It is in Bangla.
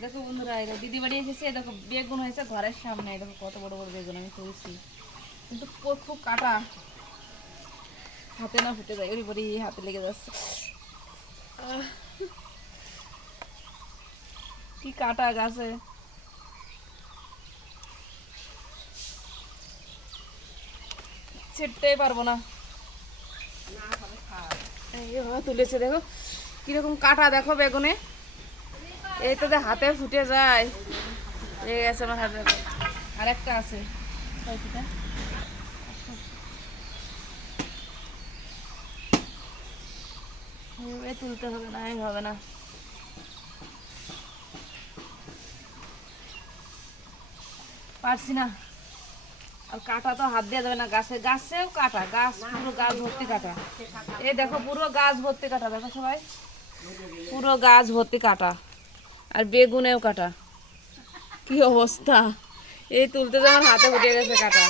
দেখো বন্ধুরা, এটা দিদি বাড়ি এসেছে, দেখো বেগুন হয়েছে ঘরের সামনে, দেখো কত বড় বড় বেগুন আমি তুলছি, কিন্তু খুব কাটা, হাতে না ফুটে যায়, ওই বড়ি হাতে লেগে যাচ্ছে। কি কাটা গাছে, ছিটতেই পারবো না। এইভাবে তুলেছে, দেখো কিরকম কাটা, দেখো বেগুনে, এই তো হাতে ফুটে যায়। এই গেছে আমার হাতে, আর একটা আছে, তুলতে হবে না, হবে না, পারছি না। আর কাটা তো হাত দেওয়া যাবে না, গাছেও কাটা, গাছ পুরো গাছ ভর্তি কাটা। এই দেখো পুরো গাছ ভর্তি কাটা, দেখো সবাই, পুরো গাছ ভর্তি কাটা, আর বেগুনেও কাটা, কি অবস্থা। এই তুলতে যেমন হাতে উঠে গেছে কাটা।